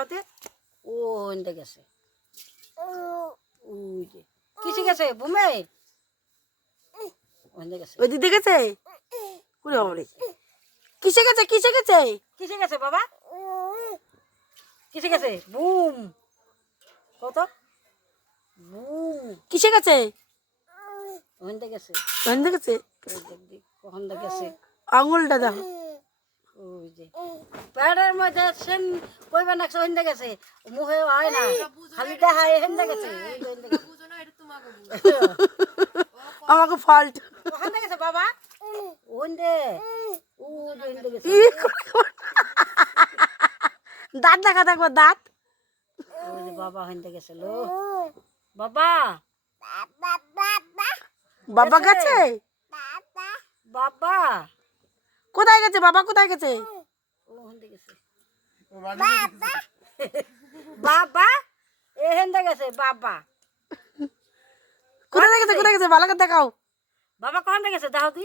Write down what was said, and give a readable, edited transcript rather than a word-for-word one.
দাওতে ও হইন্দে গেছে ওই যে কিসে গেছে বুমে হইন্দে গেছে ওই দিদি গেছে কুড়ি বাবারে কিসে গেছে কিসে গেছে কিসে গেছে বাবা কিসে গেছে বুম কত বুম কিসে গেছে হইন্দে গেছে হইন্দে গেছে ওই দেখ দেখ কখন দে গেছে আঙুলটা দেখো ওই যে পেটের মধ্যে সেন কইবা না হইন্দে গেছে মুখে হয় না খালি দেখায় হইন্দে গেছে হইন্দে গেছে আমাকে ফল্ট কখন গেছে বাবা হইন্দে ও হইন্দে গেছে দাঁত দেখা দেখো দাঁত ওই যে বাবা হইন্দে গেছে লো বাবা বাবা গেছে বাবা কোথায় গেছে বাবা কোথায় গেছে ও হইন্দে গেছে বাবা এ হইন্দে গেছে বাবা কোথায় গেছে ভালো করে দেখাও বাবা কখন গেছে দাও দি